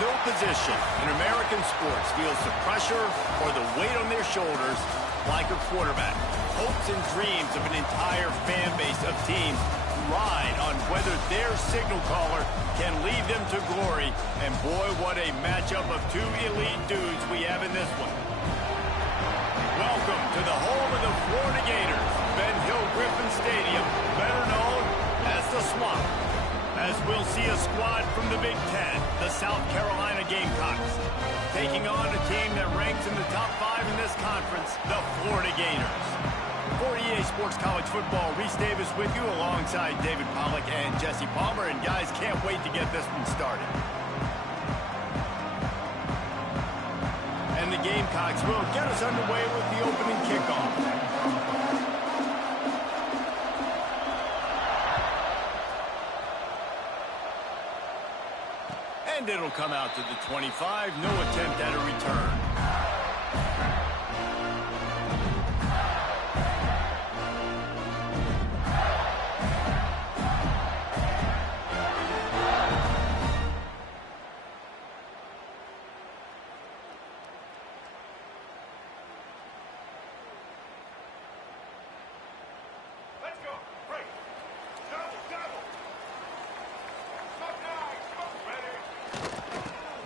No position in American sports feels the pressure or the weight on their shoulders like a quarterback. Hopes and dreams of an entire fan base of teams ride on whether their signal caller can lead them to glory. And boy, what a matchup of two elite dudes we have in this one. Welcome to the home of the Florida Gators, Ben Hill Griffin Stadium, better known as the Swamp. As we'll see a squad from the Big Ten, the South Carolina Gamecocks, taking on a team that ranks in the top 5 in this conference, the Florida Gators. For EA Sports College Football, Reese Davis with you alongside David Pollack and Jesse Palmer. And guys, can't wait to get this one started. And the Gamecocks will get us underway with the opening kickoff. And it'll come out to the 25. No attempt at a return.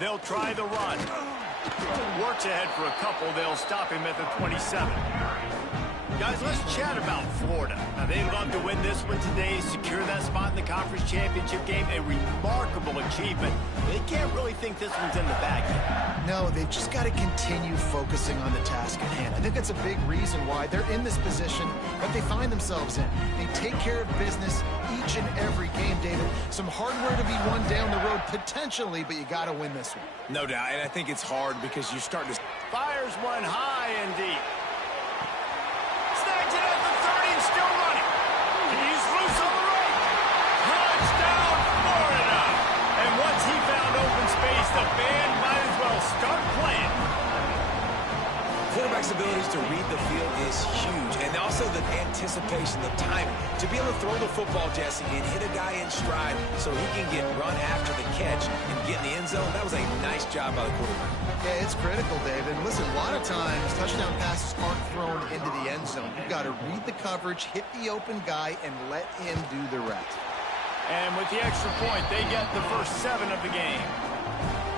They'll try the run. Works ahead for a couple. They'll stop him at the 27. Guys, let's chat about Florida. Now, they'd love to win this one today, secure that spot in the conference championship game. A remarkable achievement. They can't really think this one's in the bag yet. No, they've just got to continue focusing on the task at hand. I think that's a big reason why they're in this position that they find themselves in. They take care of business each and every game, David. Some hardware to be won down the road potentially, but you got to win this one. No doubt, and I think it's hard because you start to... Fires one high and deep. Snags it at the 30 and still running. He's loose on the right. Touchdown, Florida. And once he found open space, the band might as well start playing. Quarterback's abilities to read the field is huge, and also the anticipation, the timing. To be able to throw the football, Jesse, and hit a guy in stride so he can get run after the catch and get in the end zone, that was a nice job by the quarterback. Yeah, it's critical, David. Listen, a lot of times, touchdown passes aren't thrown into the end zone. You've got to read the coverage, hit the open guy, and let him do the rest. And with the extra point, they get the first 7 of the game.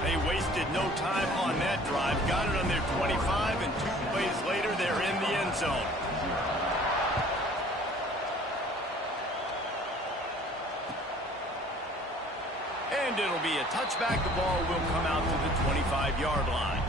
They wasted no time on that drive. Got it on their 25, and 2 plays later, they're in the end zone. And it'll be a touchback. The ball will come out to the 25-yard line.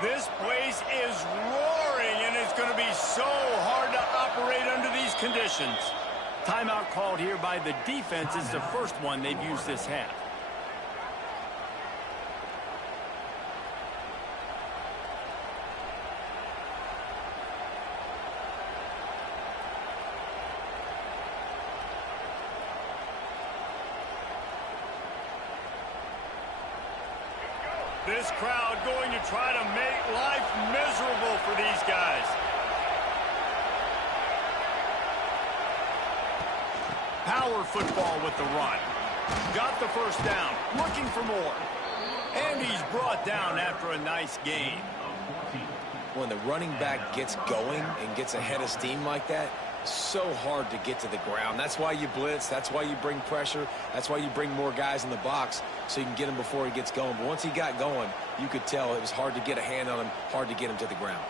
This place is roaring, and it's going to be so hard to operate under these conditions. Timeout called here by the defense. It's the first one they've used this half. This crowd going to try to make life miserable for these guys. Power football with the run. Got the first down. Looking for more. And he's brought down after a nice gain. When the running back gets going and gets ahead of steam like that, so hard to get to the ground. That's why you blitz. That's why you bring pressure. That's why you bring more guys in the box so you can get him before he gets going. But once he got going, you could tell it was hard to get a hand on him, hard to get him to the ground.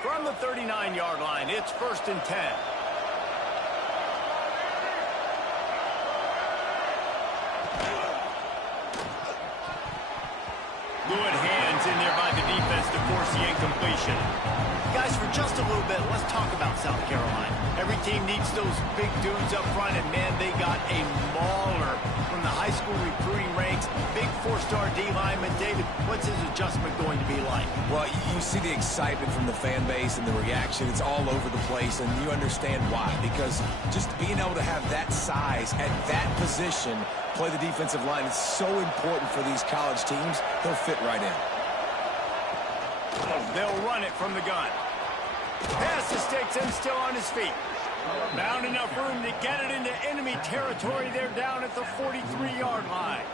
From the 39-yard line, it's 1st and 10. Good hands in there by the defense to force the incompletion. Guys, for just a little bit, let's talk about South Carolina. Every team needs those big dudes up front, and man, they got a mauler from the high school recruiting ranks. Big four-star D lineman. David, what's his adjustment going to be like? Well, you see the excitement from the fan base and the reaction. It's all over the place, and you understand why. Because just being able to have that size at that position, play the defensive line, is so important for these college teams. He'll fit right in. They'll run it from the gun. Pass the sticks and still on his feet. Found enough room to get it into enemy territory. They're down at the 43-yard line.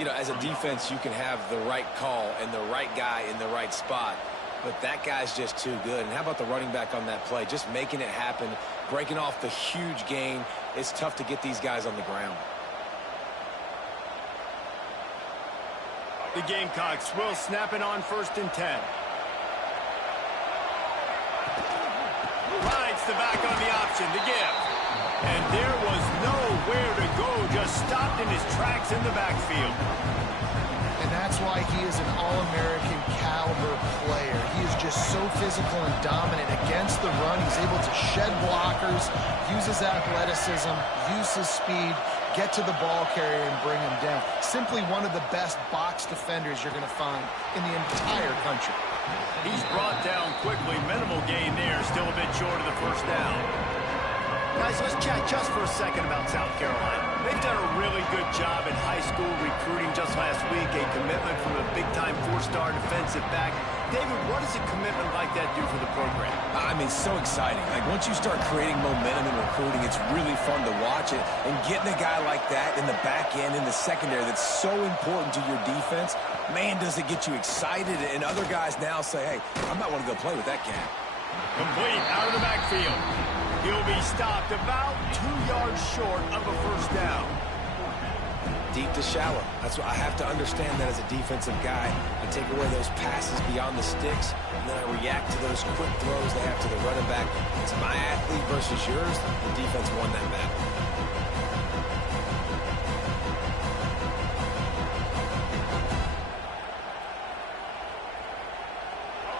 You know, as a defense, you can have the right call and the right guy in the right spot, but that guy's just too good. And how about the running back on that play? Just making it happen, breaking off the huge gain. It's tough to get these guys on the ground. The Gamecocks will snap it on 1st and 10. Rides the back on the option to give. And there was nowhere to go, just stopped in his tracks in the backfield. And that's why he is an All-American caliber player. He is just so physical and dominant against the run. He's able to shed blockers, use his athleticism, use his speed, get to the ball carrier and bring him down. Simply one of the best box defenders you're going to find in the entire country. He's brought down quickly. Minimal gain there. Still a bit short of the first down. Guys, let's chat just for a second about South Carolina. They've done a really good job in high school recruiting. Just last week, a commitment from a big-time four-star defensive back. David, what does a commitment like that do for the program? I mean, so exciting. Like, once you start creating momentum in recruiting, it's really fun to watch it. And getting a guy like that in the back end, in the secondary, that's so important to your defense, man, does it get you excited. And other guys now say, hey, I might want to go play with that cat. Complete out of the backfield. He'll be stopped about 2 yards short of a first down. Deep to shallow. That's what I have to understand that as a defensive guy. I take away those passes beyond the sticks, and then I react to those quick throws they have to the running back. It's my athlete versus yours. The defense won that battle.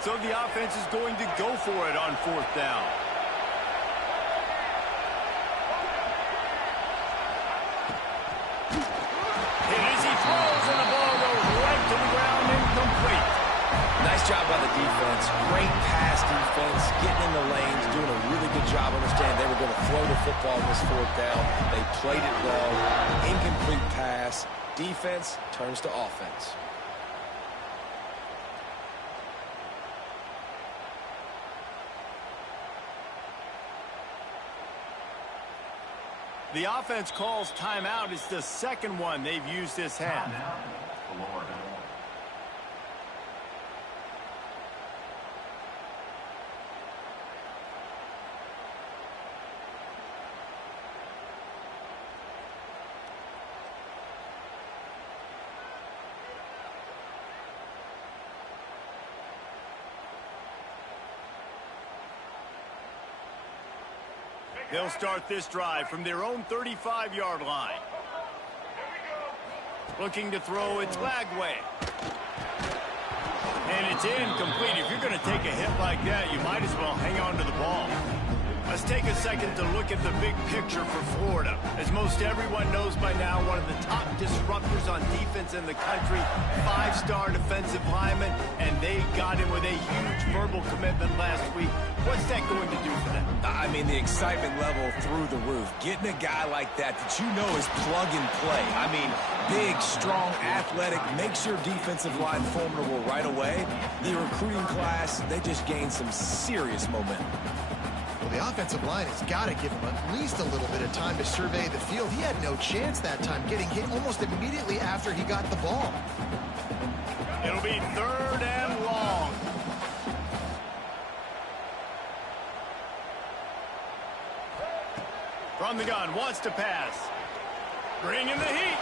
So the offense is going to go for it on 4th down. Nice job by the defense. Great pass defense, getting in the lanes, doing a really good job. Understand they were going to throw the football in this 4th down. They played it well. Incomplete pass. Defense turns to offense. The offense calls timeout. It's the second one they've used this half. They'll start this drive from their own 35-yard line. Looking to throw, it's Lagway. And it's incomplete. If you're going to take a hit like that, you might as well hang on to the ball. Let's take a second to look at the big picture for Florida. As most everyone knows by now, one of the top disruptors on defense in the country, 5-star defensive lineman, and they got him with a huge verbal commitment last week. What's that going to do for them? I mean, the excitement level through the roof. Getting a guy like that you know is plug and play. I mean, big, strong, athletic, makes your defensive line formidable right away. The recruiting class, they just gained some serious momentum. Well, the offensive line has got to give him at least a little bit of time to survey the field. He had no chance that time, getting hit almost immediately after he got the ball. It'll be 3rd and long. From the gun, wants to pass. Bringing the heat.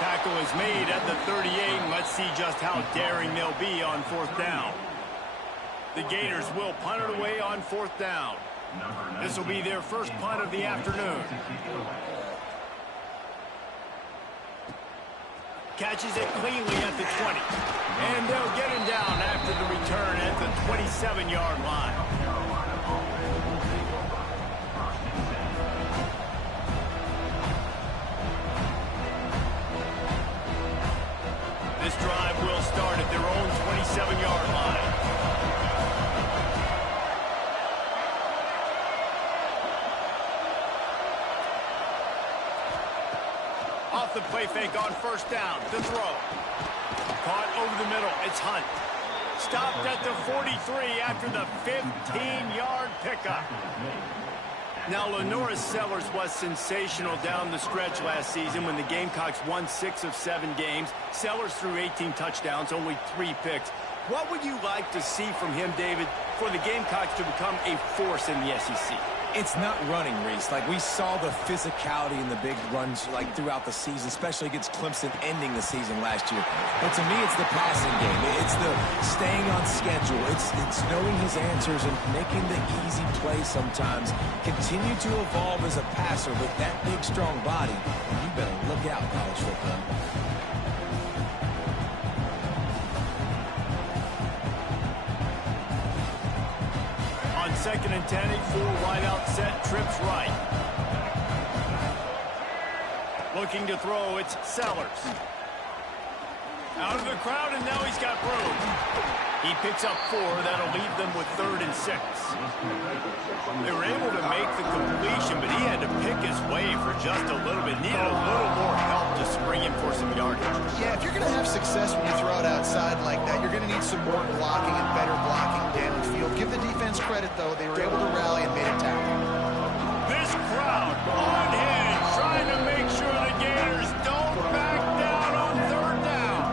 Tackle is made at the 38, and let's see just how daring they'll be on 4th down. The Gators will punt it away on 4th down. This will be their first punt of the afternoon. Catches it cleanly at the 20. And they'll get him down after the return at the 27. 27-yard line. This drive will start at their own 27-yard line. Off the play fake on first down. The throw. Caught over the middle. It's Hunt. Stopped at the 43 after the 15-yard pickup. Now, Lenoris Sellers was sensational down the stretch last season when the Gamecocks won 6 of 7 games. Sellers threw 18 touchdowns, only 3 picks. What would you like to see from him, David, for the Gamecocks to become a force in the SEC? It's not running, Reese. Like, we saw the physicality in the big runs, like, throughout the season, especially against Clemson ending the season last year. But to me, it's the passing game. It's the staying on schedule. It's knowing his answers and making the easy play sometimes. Continue to evolve as a passer with that big, strong body. You better look out, college football. Second and 10, 4 wide out set, trips right. Looking to throw, it's Sellers. Out of the crowd, and now he's got room. He picks up 4. That'll leave them with 3rd and 6. They were able to make the completion, but he had to pick his way for just a little bit. Needed a little more help to spring him for some yardage. Yeah, if you're going to have success when you throw it outside like that, you're going to need some more blocking and better blocking downfield. Give the defense credit, though. They were able to rally and made a tackle. This crowd on hand trying to make sure the Gators don't back down on 3rd down.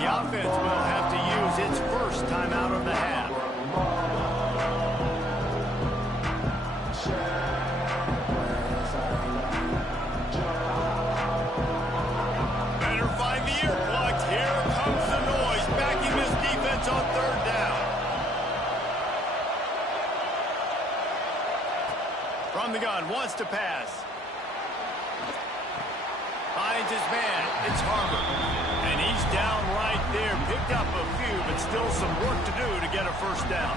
The offense will have to use its first timeout of the half. Better find the ear plugs. Here comes the noise, backing this defense on 3rd down. From the gun, wants to pass. Finds his man. It's Harvard. And he's down right there. Picked up a few, but still some work to do to get a first down.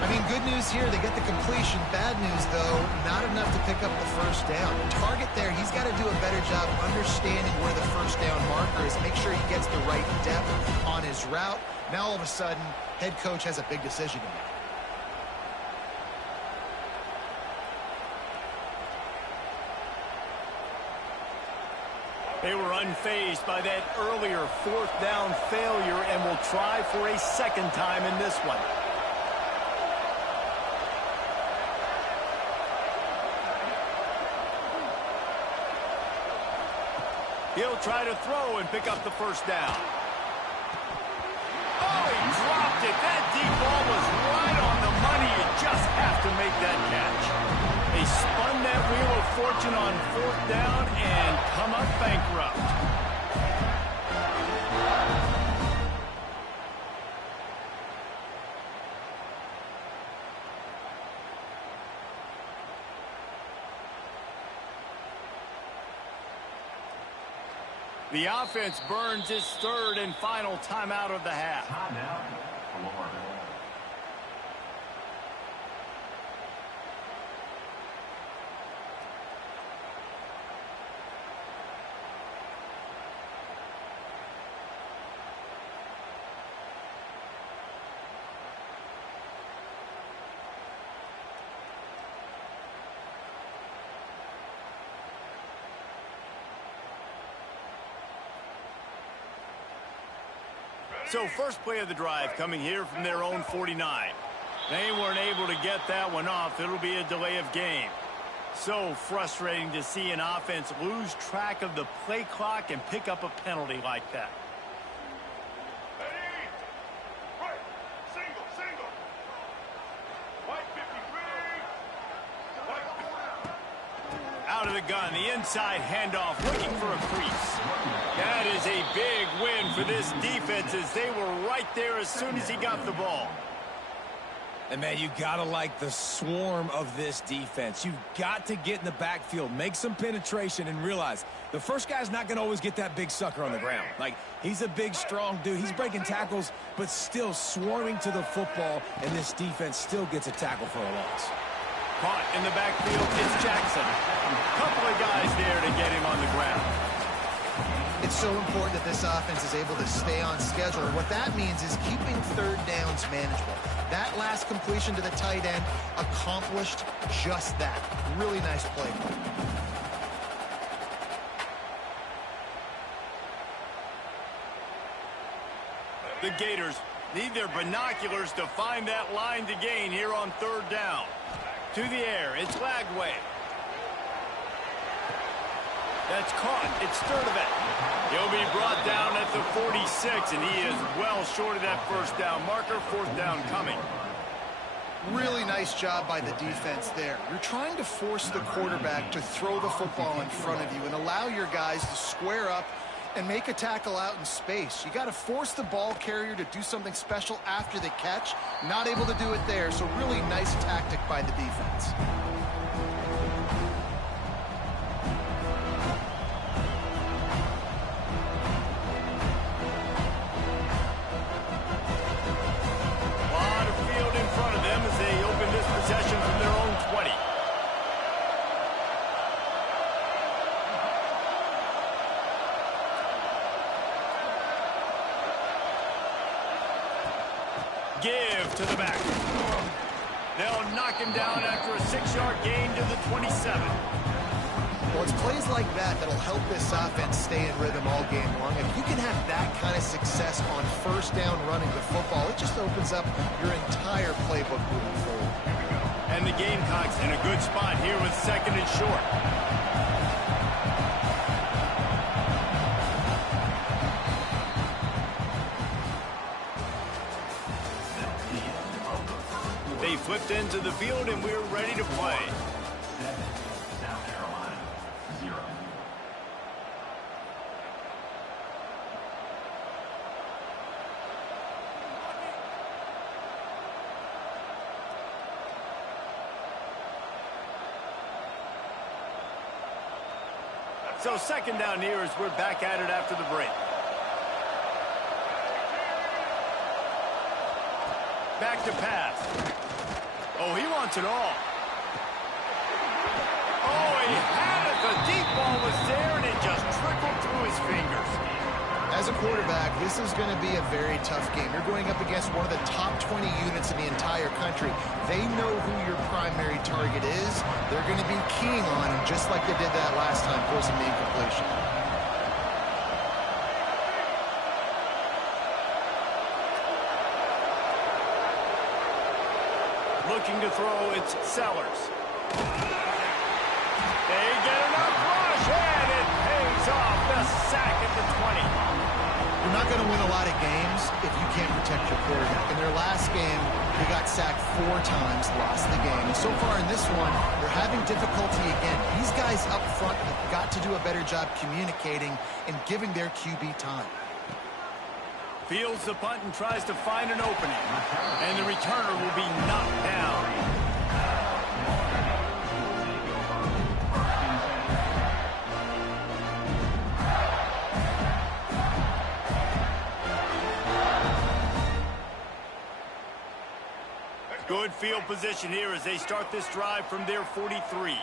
I mean, good news here, they get the completion. Bad news, though, not enough to pick up the first down. Target there, he's got to do a better job understanding where the first down marker is. Make sure he gets the right depth on his route. Now, all of a sudden, head coach has a big decision to make. They were unfazed by that earlier 4th down failure and will try for a second time in this one. He'll try to throw and pick up the first down. Oh, he dropped it. That deep ball was right on the money. You just have to make that catch. They spun that wheel of fortune on 4th down and come up bankrupt. The offense burns its 3rd and final timeout of the half. So first play of the drive coming here from their own 49. They weren't able to get that one off. It'll be a delay of game. So frustrating to see an offense lose track of the play clock and pick up a penalty like that. Right. Single. White 53. Out of the gun, the inside handoff, looking for a crease. That is a big win for this defense as they were right there as soon as he got the ball. And, man, you got to like the swarm of this defense. You've got to get in the backfield, make some penetration, and realize the first guy's not going to always get that big sucker on the ground. Like, he's a big, strong dude. He's breaking tackles, but still swarming to the football, and this defense still gets a tackle for a loss. Caught in the backfield, it's Jackson. Couple of guys there to get him on the ground. It's so important that this offense is able to stay on schedule. And what that means is keeping third downs manageable. That last completion to the tight end accomplished just that. Really nice play. The Gators need their binoculars to find that line to gain here on third down. To the air, it's Lagway. That's caught. It's Sturdivant. He'll be brought down at the 46, and he is well short of that first down marker. Fourth down coming. Really nice job by the defense there. You're trying to force the quarterback to throw the football in front of you and allow your guys to square up and make a tackle out in space. You got to force the ball carrier to do something special after the catch. Not able to do it there, so really nice tactic by the defense. Give to the back. They'll knock him down after a 6-yard gain to the 27. Well, it's plays like that that'll help this offense stay in rhythm all game long. If you can have that kind of success on first down running the football, it just opens up your entire playbook moving forward. And the Gamecocks in a good spot here with second and short. They flipped into the field, and we're ready to play. South Carolina, 0. So second down here as we're back at it after the break. Back to pass. Oh, he wants it all. Oh, he had it. The deep ball was there, and it just trickled through his fingers. As a quarterback, this is going to be a very tough game. You're going up against one of the top 20 units in the entire country. They know who your primary target is. They're going to be keying on him, just like they did that last time, forcing the incompletion. Looking to throw, it's Sellers. They get enough rush, and it pays off. The sack at the 20. You're not going to win a lot of games if you can't protect your quarterback. In their last game, they got sacked 4 times, lost the game. And so far in this one, they're having difficulty again. These guys up front have got to do a better job communicating and giving their QB time. Fields the punt and tries to find an opening. And the returner will be knocked down. Good field position here as they start this drive from their 43.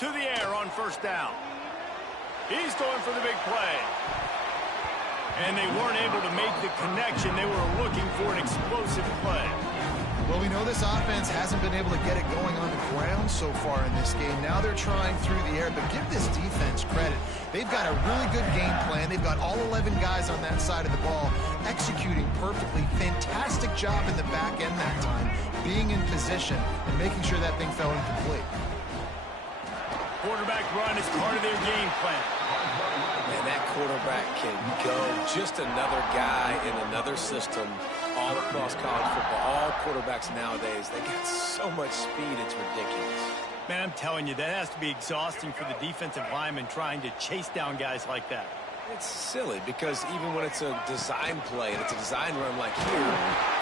To the air on first down. He's going for the big play. And they weren't able to make the connection. They were looking for an explosive play. Well, we know this offense hasn't been able to get it going on the ground so far in this game. Now they're trying through the air, but give this defense credit. They've got a really good game plan. They've got all 11 guys on that side of the ball executing perfectly. Fantastic job in the back end that time, being in position and making sure that thing fell incomplete. Quarterback run is part of their game plan. Man, that quarterback can go. Just another guy in another system all across college football. All quarterbacks nowadays, they got so much speed, it's ridiculous. Man, I'm telling you, that has to be exhausting for the defensive lineman trying to chase down guys like that. It's silly because even when it's a design play and it's a design run like here,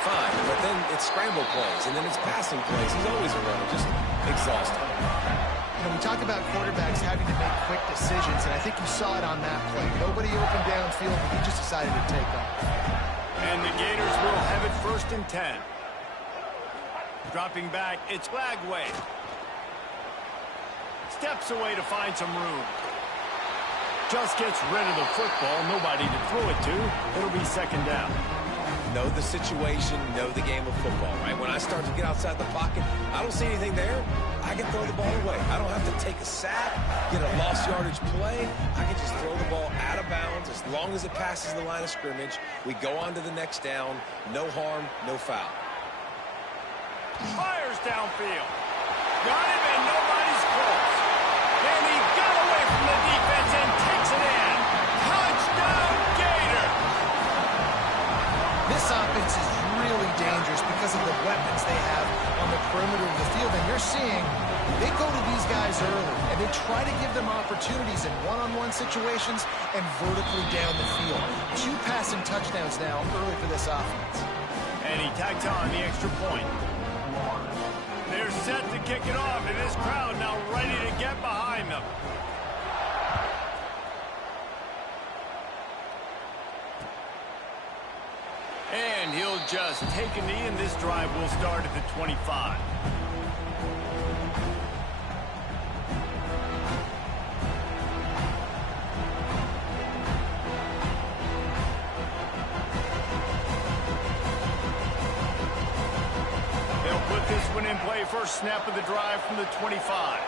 fine. But then it's scramble plays and then it's passing plays. He's always a runner, just exhausting. You know, we talk about quarterbacks having to make quick decisions, and I think you saw it on that play. Nobody open downfield, but he just decided to take off. And the Gators will have it 1st and 10. Dropping back, it's Lagway. Steps away to find some room. Just gets rid of the football. Nobody to throw it to. It'll be 2nd down. Know the situation, know the game of football, right? When I start to get outside the pocket, I don't see anything there. I can throw the ball away. I don't have to take a sack, get a lost yardage play. I can just throw the ball out of bounds as long as it passes the line of scrimmage. We go on to the next down. No harm, no foul. Fires downfield. Got him and nobody's close. And he got away from the defense and takes it in. Touchdown, Gator! This offense is really dangerous because of the weapons they have on the perimeter of the field. And you're seeing they go to these guys early, and they try to give them opportunities in one-on-one situations and vertically down the field. 2 passing touchdowns now early for this offense. And he tacked on the extra point. They're set to kick it off, and this crowd now ready to get behind them. And he'll just take a knee, and this drive will start at the 25. Put this one in play, first snap of the drive from the 25.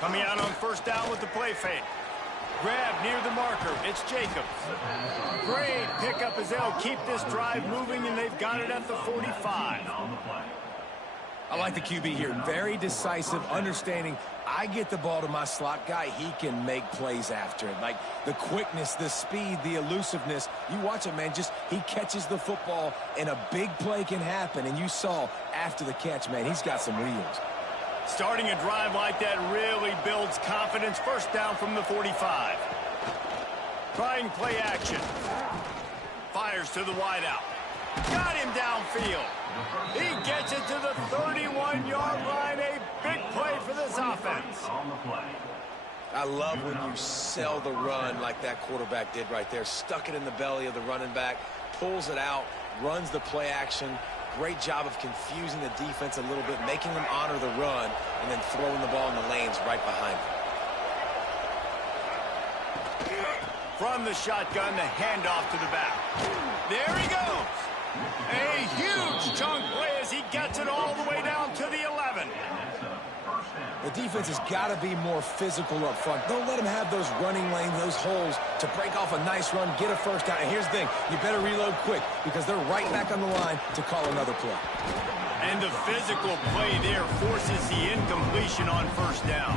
Coming out on 1st down with the play fake. Grab near the marker. It's Jacobs. Great pickup as they'll keep this drive moving, and they've got it at the 45. I like the QB here. Very decisive, understanding I get the ball to my slot guy, he can make plays after it. Like the quickness, the speed, the elusiveness. You watch it, man, just he catches the football and a big play can happen. And you saw after the catch, man, he's got some wheels. Starting a drive like that really builds confidence. 1st down from the 45. Trying play action. Fires to the wideout. Got him downfield. He gets it to the 31-yard line. A big play for this offense. I love when you sell the run like that quarterback did right there. Stuck it in the belly of the running back, pulls it out, runs the play action. Great job of confusing the defense a little bit, making them honor the run, and then throwing the ball in the lanes right behind them. From the shotgun, the handoff to the back. There he goes. A huge chunk play as he gets it all the way down to the 11. The defense has got to be more physical up front. Don't let them have those running lanes, those holes to break off a nice run, get a 1st down. And here's the thing, you better reload quick because they're right back on the line to call another play. And the physical play there forces the incompletion on 1st down.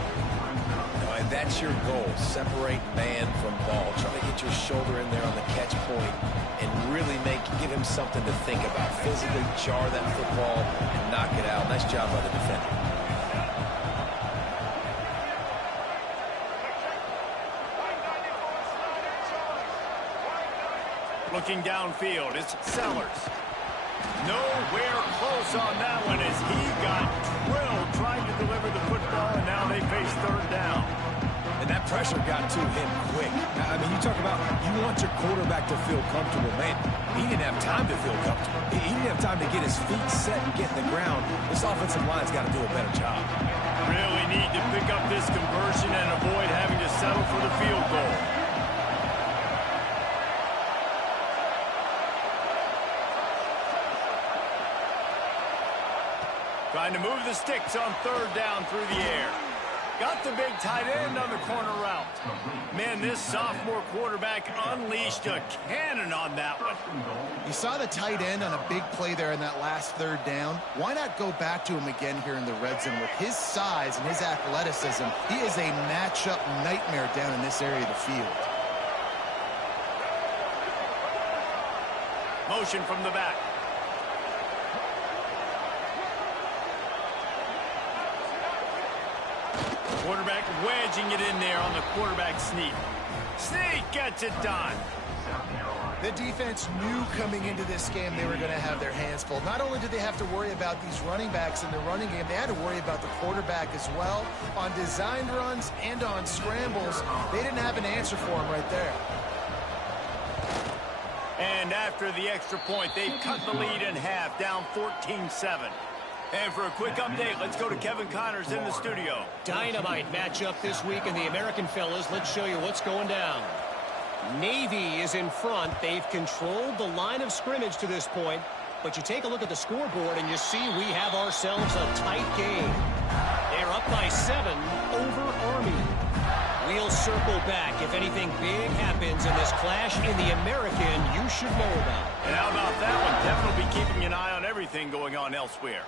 And that's your goal. Separate man from ball. Try to get your shoulder in there on the catch point and really give him something to think about. Physically jar that football and knock it out. Nice job by the defender. Looking downfield, it's Sellers. Nowhere close on that one as he got drilled trying to deliver the football, and now they face 3rd down. And that pressure got to him quick. I mean, you talk about you want your quarterback to feel comfortable. Man, he didn't have time to feel comfortable. He didn't have time to get his feet set and get in the ground. This offensive line's got to do a better job. Really need to pick up this conversion and avoid having to settle for the field goal. Trying to move the sticks on 3rd down through the air. Got the big tight end on the corner route. Man, this sophomore quarterback unleashed a cannon on that one. You saw the tight end on a big play there in that last 3rd down. Why not go back to him again here in the red zone? With his size and his athleticism, he is a matchup nightmare down in this area of the field. Motion from the back. Quarterback wedging it in there on the quarterback sneak. Sneak gets it done. The defense knew coming into this game they were going to have their hands full. Not only did they have to worry about these running backs in the running game, they had to worry about the quarterback as well. On designed runs and on scrambles, they didn't have an answer for him right there. And after the extra point, they've cut the lead in half, down 14-7. And for a quick update, let's go to Kevin Connors in the studio. Dynamite matchup this week in the American fellas. Let's show you what's going down. Navy is in front. They've controlled the line of scrimmage to this point. But you take a look at the scoreboard and you see we have ourselves a tight game. They're up by 7 over Army. We'll circle back if anything big happens in this clash in the American you should know about. And how about that one? Kevin will be keeping an eye on everything going on elsewhere.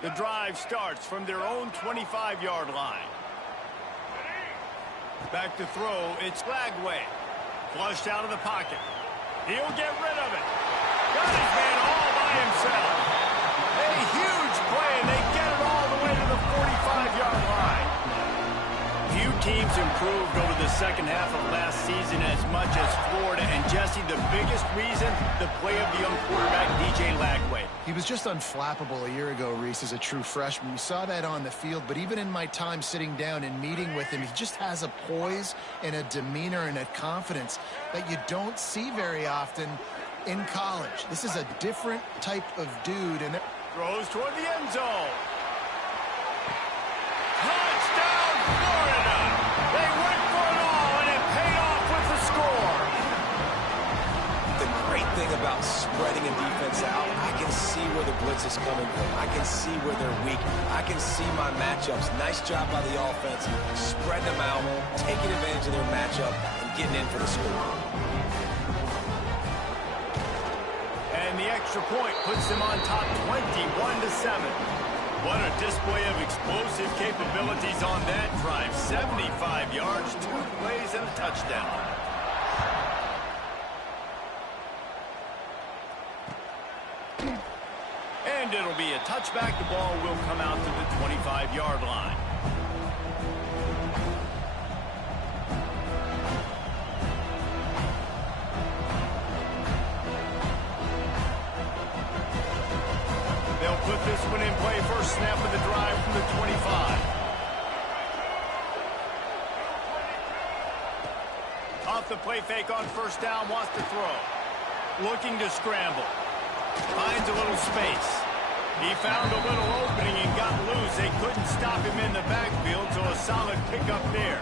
The drive starts from their own 25-yard line. Back to throw, it's Lagway. Flushed out of the pocket. He'll get rid of it. Got his man all by himself. A huge play, and they get it all the way to the 45-yard line. Few teams improved over the second half of last season as much as Florida. And Jesse, the biggest reason, the play of the young quarterback, DJ Lagway. He was just unflappable a year ago, Reese, as a true freshman. We saw that on the field, but even in my time sitting down and meeting with him, he just has a poise and a demeanor and a confidence that you don't see very often in college. This is a different type of dude. And throws toward the end zone. Touchdown, Florida! They went for it all, and it paid off with the score. The great thing about spreading a defense out, I can see where the blitz is coming from. I can see where they're weak. I can see my matchups. Nice job by the offense, spreading them out, taking advantage of their matchup, and getting in for the score. And the extra point puts them on top 21-7. What a display of explosive capabilities on that drive. 75 yards, 2 plays, and a touchdown. And it'll be a touchback. The ball will come out to the 25-yard line. They'll put this one in play. First snap of the drive from the 25. Off the play fake on first down, wants to throw. Looking to scramble. Finds a little space. He found a little opening and got loose. They couldn't stop him in the backfield, so a solid pickup there.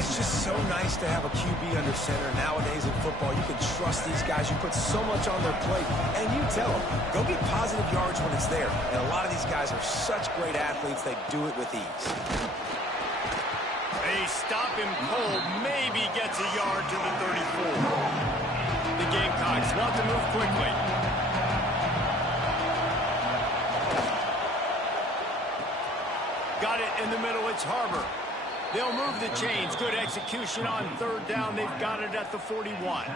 It's just so nice to have a QB under center. Nowadays in football, you can trust these guys. You put so much on their plate, and you tell them, go get positive yards when it's there. And a lot of these guys are such great athletes, they do it with ease. They stop him cold, maybe gets a yard to the 34. The Gamecocks want to move quickly. Got it in the middle, it's Harbor. They'll move the chains. Good execution on third down. They've got it at the 41.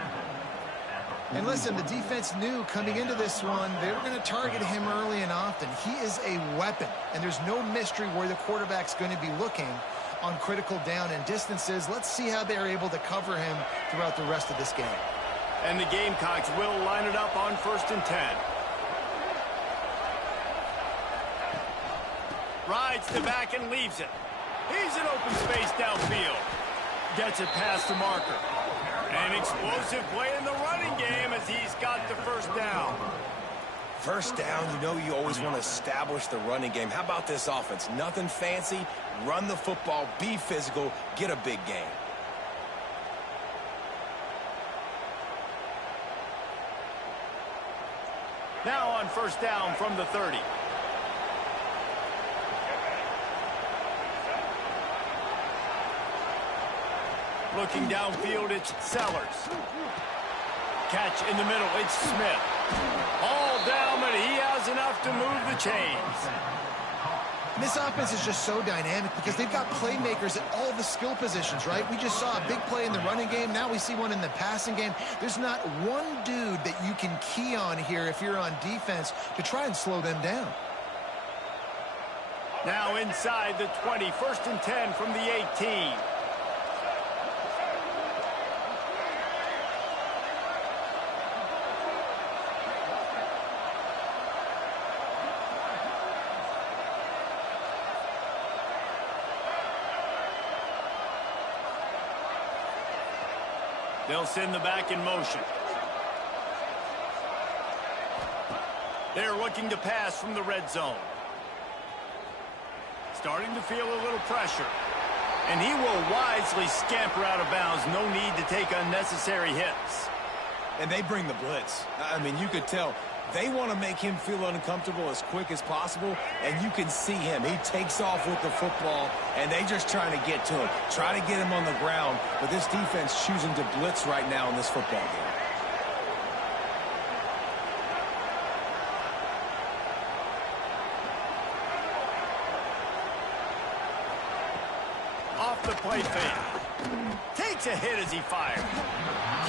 And listen, the defense knew coming into this one, they were going to target him early and often. He is a weapon, and there's no mystery where the quarterback's going to be looking on critical down and distances. Let's see how they're able to cover him throughout the rest of this game. And the Gamecocks will line it up on 1st and 10. Rides to back and leaves it. He's in open space downfield. Gets it past the marker. An explosive play in the running game as he's got the first down. First down, you know you always want to establish the running game. How about this offense? Nothing fancy. Run the football, be physical, get a big gain. Now on first down from the 30. Looking downfield, it's Sellers. Catch in the middle, it's Smith. All down, but he has enough to move the chains. And this offense is just so dynamic because they've got playmakers at all the skill positions, right? We just saw a big play in the running game. Now we see one in the passing game. There's not one dude that you can key on here if you're on defense to try and slow them down. Now inside the 20, 1st and 10 from the 18. They'll send the back in motion. They're looking to pass from the red zone. Starting to feel a little pressure. And he will wisely scamper out of bounds. No need to take unnecessary hits. And they bring the blitz. I mean, you could tell they want to make him feel uncomfortable as quick as possible, and you can see him. He takes off with the football, and they just trying to get to him, try to get him on the ground, but this defense choosing to blitz right now in this football game. Off the play fake. Takes a hit as he fires.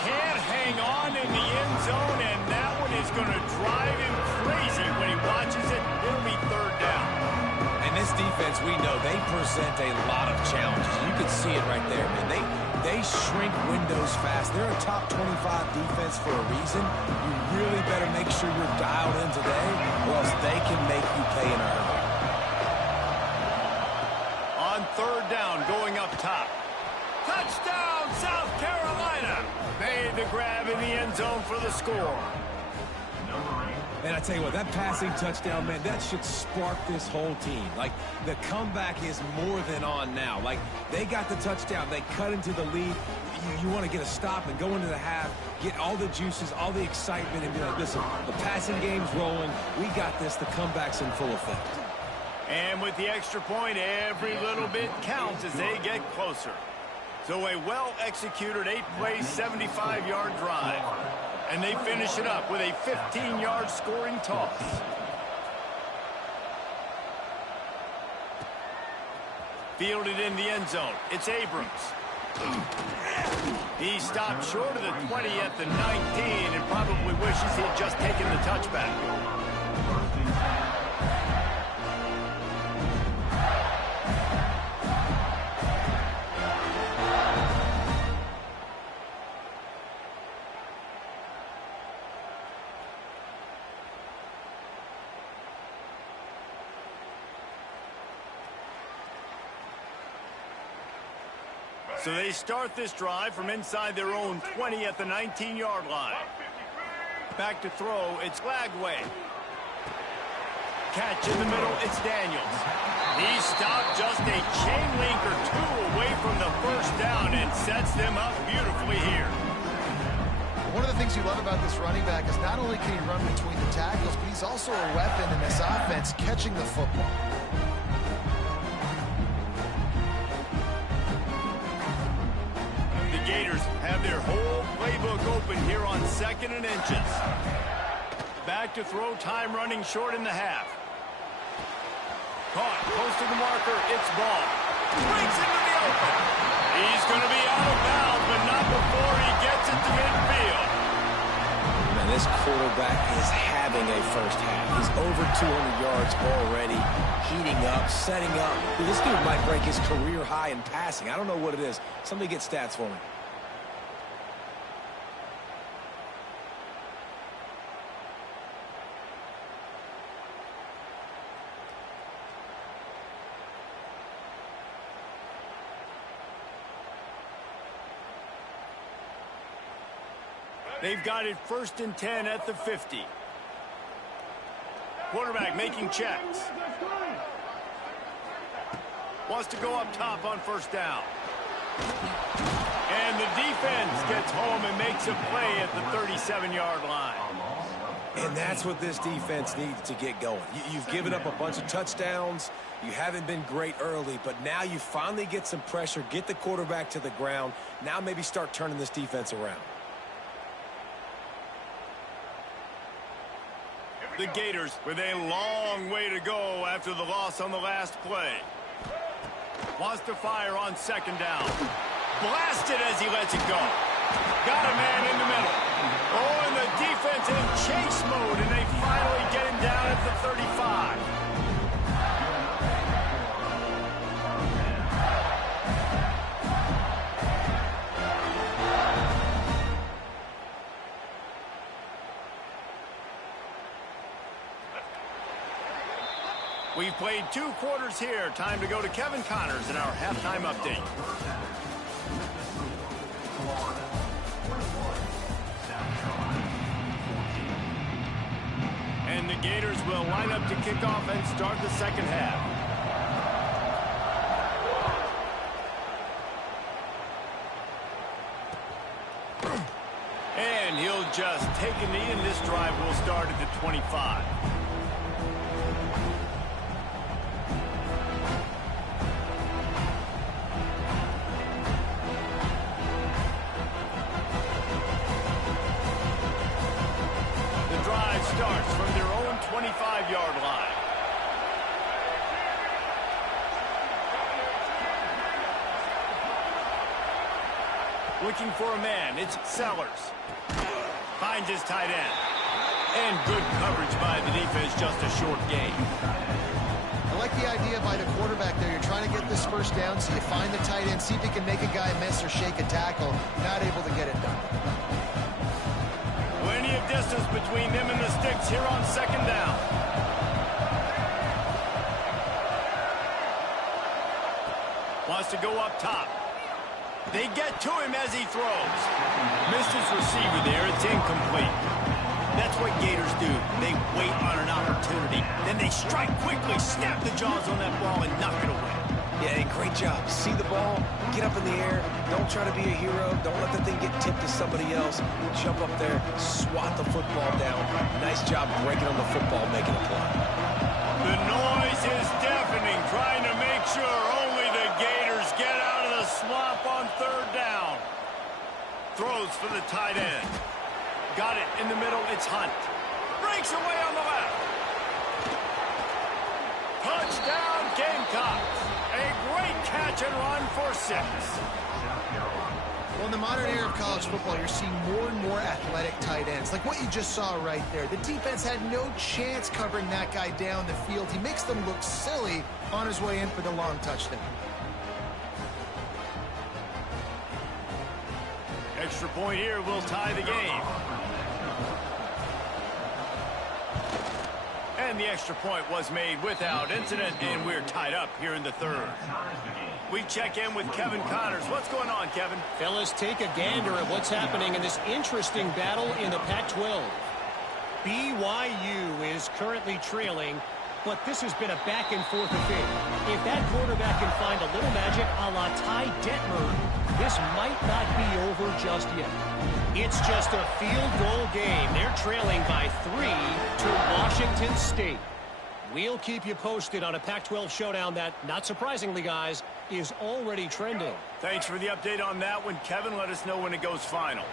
Can't hang on in the end zone, and that one is going to drive him crazy when he watches it. It'll be 3rd down. And this defense, we know, they present a lot of challenges. You can see it right there, man. They shrink windows fast. They're a top 25 defense for a reason. You really better make sure you're dialed in today, or else they can make you pay in a hurry. On 3rd down, going up top. Touchdown, South Carolina! Made the grab in the end zone for the score. And I tell you what, that passing touchdown, man, that should spark this whole team. Like, the comeback is more than on now. Like, they got the touchdown. They cut into the lead. You want to get a stop and go into the half, get all the juices, all the excitement, and be like, listen, the passing game's rolling. We got this. The comeback's in full effect. And with the extra point, every little bit counts as they get closer. So a well-executed 8-play, 75-yard drive. And they finish it up with a 15-yard scoring toss. Fielded in the end zone. It's Abrams. He stopped short of the 20 at the 19 and probably wishes he had just taken the touchback. So they start this drive from inside their own 20 at the 19-yard line. Back to throw, it's Lagway. Catch in the middle, it's Daniels. He stopped just a chain link or two away from the 1st down and sets them up beautifully here. One of the things you love about this running back is not only can he run between the tackles, but he's also a weapon in this offense catching the football. Gators have their whole playbook open here on 2nd and inches. Back to throw, time running short in the half. Caught, close to the marker, it's ball. Breaks into the open. He's going to be out of bounds, but not before he gets it to midfield. Man, this quarterback is having a first half. He's over 200 yards already, heating up, setting up. Dude, this dude might break his career high in passing. I don't know what it is. Somebody get stats for me. They've got it 1st and 10 at the 50. Quarterback making checks. Wants to go up top on 1st down. And the defense gets home and makes a play at the 37-yard line. And that's what this defense needs to get going. You've given up a bunch of touchdowns. You haven't been great early, but now you finally get some pressure, get the quarterback to the ground. Now maybe start turning this defense around. The Gators with a long way to go after the loss on the last play. Wants to fire on second down. Blasted as he lets it go. Got a man in the middle. Oh, and the defense in chase mode, and they finally get him down at the 35. We've played 2 quarters here. Time to go to Kevin Connors in our halftime update. And the Gators will line up to kick off and start the second half. And he'll just take a knee, and this drive will start at the 25. Starts from their own 25-yard line. Looking for a man, it's Sellers. Finds his tight end. And good coverage by the defense, just a short gain. I like the idea by the quarterback there. You're trying to get this first down, so you find the tight end, see if he can make a guy miss or shake a tackle. Not able to get it done. Plenty of distance between them and the sticks here on second down. Wants to go up top. They get to him as he throws. Missed his receiver there. It's incomplete. That's what Gators do. They wait on an opportunity. Then they strike quickly, snap the jaws on that ball, and knock it away. Yeah, great job. See the ball, get up in the air. Don't try to be a hero. Don't let the thing get tipped to somebody else. Jump up there, swat the football down. Nice job breaking on the football, making a play. The noise is deafening, trying to make sure only the Gators get out of the swamp on third down. Throws for the tight end. Got it in the middle. It's Hunt. Breaks away on the left. Touchdown, Gamecocks. A great catch and run for 6. Well, in the modern era of college football, you're seeing more and more athletic tight ends, like what you just saw right there. The defense had no chance covering that guy down the field. He makes them look silly on his way in for the long touchdown. Extra point here will tie the game. And the extra point was made without incident, and we're tied up here in the third. We check in with Kevin Connors. What's going on, Kevin? Fellas, take a gander at what's happening in this interesting battle in the Pac-12. BYU is currently trailing, but this has been a back-and-forth affair. If that quarterback can find a little magic a la Ty Detmer, this might not be over just yet. It's just a field goal game. They're trailing by 3 to Washington State. We'll keep you posted on a Pac-12 showdown that, not surprisingly, guys, is already trending. Thanks for the update on that one, Kevin. Let us know when it goes final.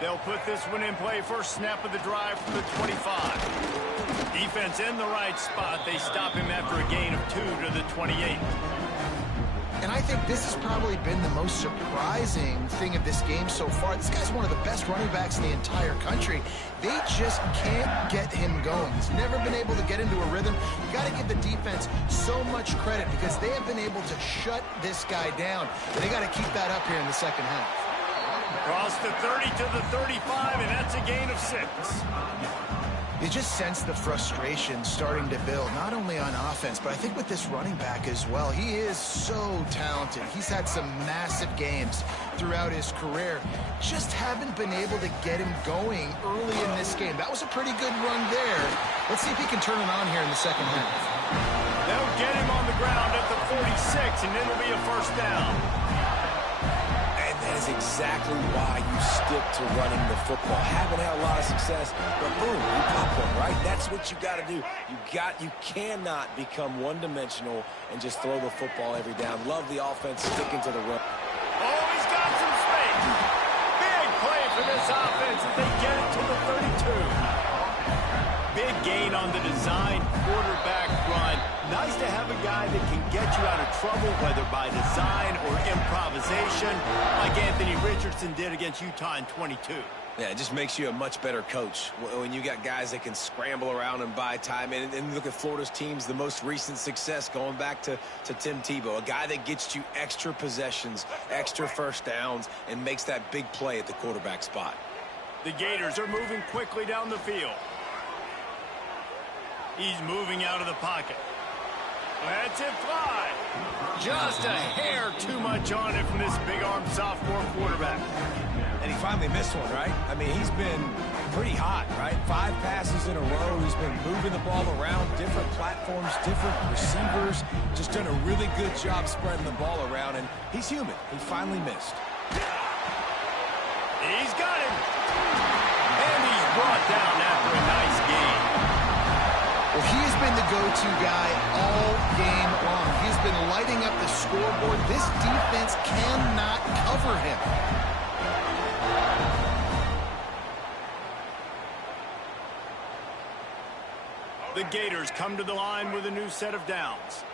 They'll put this one in play. First snap of the drive from the 25. Defense in the right spot. They stop him after a gain of 2 to the 28. And I think this has probably been the most surprising thing of this game so far. This guy's one of the best running backs in the entire country. They just can't get him going. He's never been able to get into a rhythm. You got to give the defense so much credit because they have been able to shut this guy down. They got to keep that up here in the second half. Across the 30 to the 35, and that's a gain of 6. You just sense the frustration starting to build, not only on offense, but I think with this running back as well. He is so talented. He's had some massive games throughout his career. Just haven't been able to get him going early in this game. That was a pretty good run there. Let's see if he can turn it on here in the second half. They'll get him on the ground at the 46, and it'll be a first down. That is exactly why you stick to running the football. Haven't had a lot of success, but boom, you pop one, right? That's what you got to do. You cannot become one-dimensional and just throw the football every down. Love the offense sticking to the run. Oh, he's got some space. Big play for this offense as they get it to the 32. Big gain on the design quarterback run. Nice to have a guy that can get you out of trouble, whether by design or improvisation, like Anthony Richardson did against Utah in 22. Yeah, it just makes you a much better coach when you got guys that can scramble around and buy time. And look at Florida's teams, the most recent success going back to Tim Tebow, a guy that gets you extra possessions, extra first downs, and makes that big play at the quarterback spot. The Gators are moving quickly down the field. He's moving out of the pocket. Lets it fly. Just a hair too much on it from this big-armed sophomore quarterback. And he finally missed one, right? I mean, he's been pretty hot, right? 5 passes in a row. He's been moving the ball around, different platforms, different receivers. Just done a really good job spreading the ball around, and he's human. He finally missed. He's got him. And he's brought down after a nice game. Well, he has been the go-to guy all game long. He's been lighting up the scoreboard. This defense cannot cover him. The Gators come to the line with a new set of downs.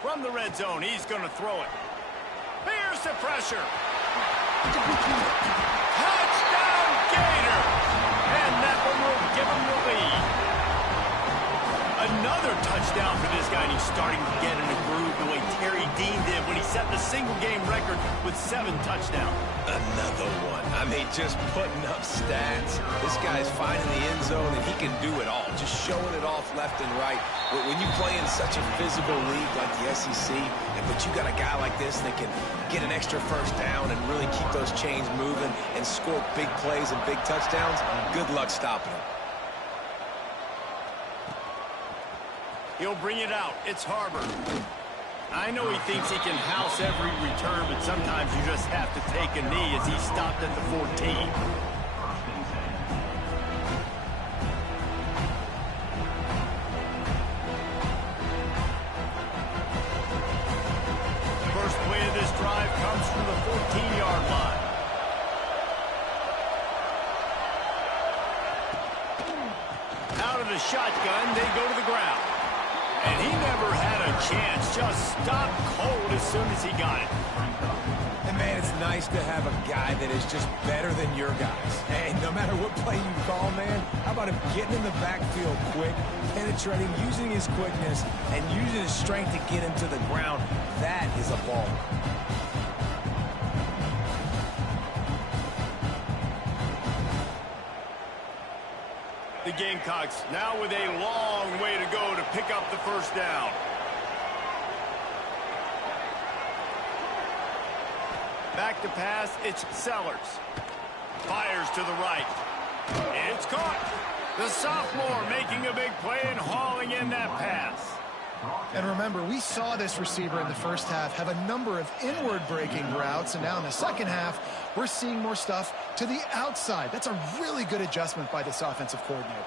From the red zone, he's going to throw it. Here's the pressure. Touchdown, Gator! And that one will give him the lead. Another touchdown for this guy, and he's starting to get in a groove the way Terry Dean did when he set the single-game record with 7 touchdowns. Another one. I mean, just putting up stats. This guy's finding the end zone, and he can do it all. Just showing it off left and right. When you play in such a physical league like the SEC, but you got a guy like this that can get an extra first down and really keep those chains moving and score big plays and big touchdowns, good luck stopping him. He'll bring it out. It's Harbor. I know he thinks he can house every return, but sometimes you just have to take a knee as he stopped at the 14. First play of this drive comes from the 14-yard line. Out of the shotgun, they go to the ground. And he never had a chance, just stopped cold as soon as he got it. And, man, it's nice to have a guy that is just better than your guys. Hey, no matter what play you call, man, how about him getting in the backfield quick, penetrating, using his quickness, and using his strength to get him to the ground? That is a ball. The Gamecocks now with a long way to go to pick up the first down. Back to pass, it's Sellers. Fires to the right. It's caught. The sophomore making a big play and hauling in that pass. And remember, we saw this receiver in the first half have a number of inward-breaking routes, and now in the second half, we're seeing more stuff to the outside. That's a really good adjustment by this offensive coordinator.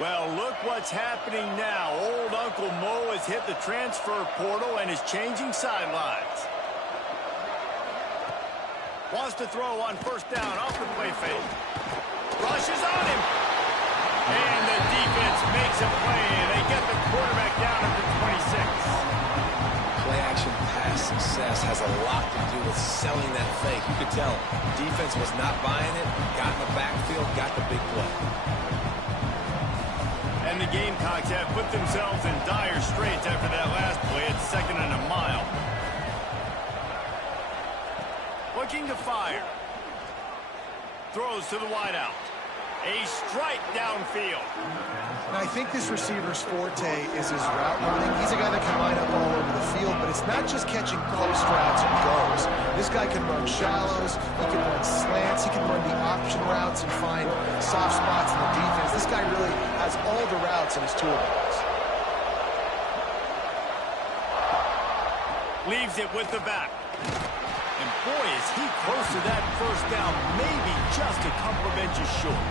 Well, look what's happening now. Old Uncle Mo has hit the transfer portal and is changing sidelines. Wants to throw on first down off the play fake. Rushes on him. And the defense makes a play. They get the quarterback down at the 26. Play-action pass success has a lot to do with selling that fake. You could tell defense was not buying it, got in the backfield, got the big play. And the Gamecocks have put themselves in dire straits after that last play. It's 2nd and a mile. Looking to fire. Throws to the wideout. A strike downfield. And I think this receiver's forte is his route running. He's a guy that can line up all over the field, but it's not just catching close routes and goes. This guy can run shallows, he can run slants, he can run the option routes and find soft spots in the defense. This guy really has all the routes in his toolbox. Leaves it with the back. And boy, is he close to that first down, maybe just a couple of inches short.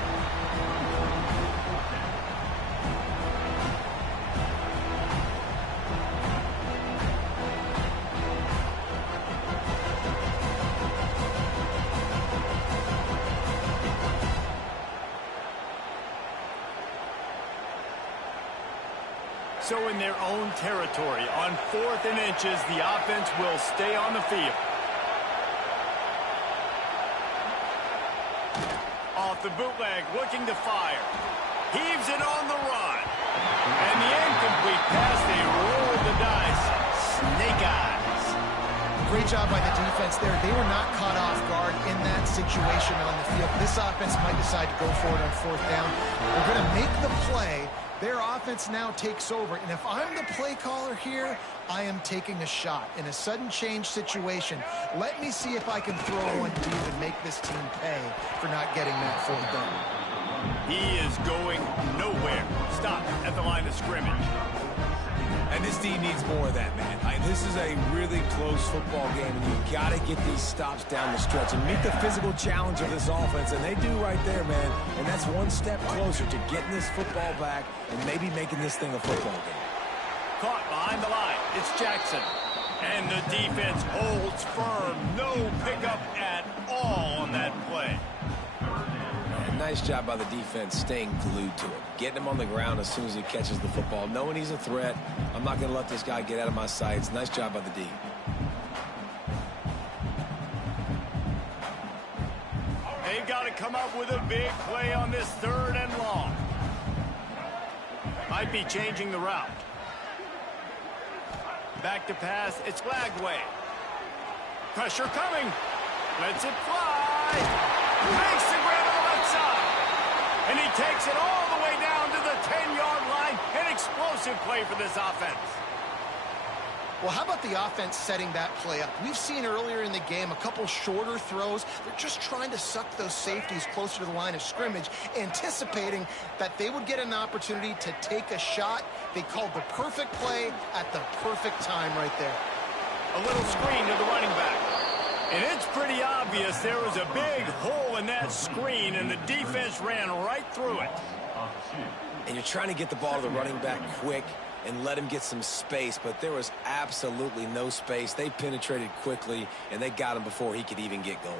So in their own territory, on 4th and inches, the offense will stay on the field. Off the bootleg, looking to fire. Heaves it on the run. And the incomplete pass, they roll the dice. Snake eyes. Great job by the defense there. They were not caught off guard in that situation on the field. This offense might decide to go for it on 4th down. They're going to make the play. Their offense now takes over. And if I'm the play caller here, I am taking a shot. In a sudden change situation, let me see if I can throw one deep and make this team pay for not getting that 4th down. He is going nowhere. Stop at the line of scrimmage. And this team needs more of that, man. This is a really close football game, and you've got to get these stops down the stretch and meet the physical challenge of this offense, and they do right there, man. And that's one step closer to getting this football back and maybe making this thing a football game. Caught behind the line. It's Jackson. And the defense holds firm. No pickup at all on that play. And nice job by the defense staying glued to him. Getting him on the ground as soon as he catches the football. Knowing he's a threat. I'm not going to let this guy get out of my sights. Nice job by the D. They've got to come up with a big play on this 3rd and long. Might be changing the route. Back to pass. It's Lagway. Pressure coming. Lets it fly. Makes the grab on the left side. And he takes it all the way down to the 10-yard line. An explosive play for this offense. Well, how about the offense setting that play up? We've seen earlier in the game a couple shorter throws. They're just trying to suck those safeties closer to the line of scrimmage, anticipating that they would get an opportunity to take a shot. They called the perfect play at the perfect time right there. A little screen to the running back. And it's pretty obvious there was a big hole in that screen, and the defense ran right through it. And you're trying to get the ball to the running back quick and let him get some space, but there was absolutely no space. They penetrated quickly, and they got him before he could even get going.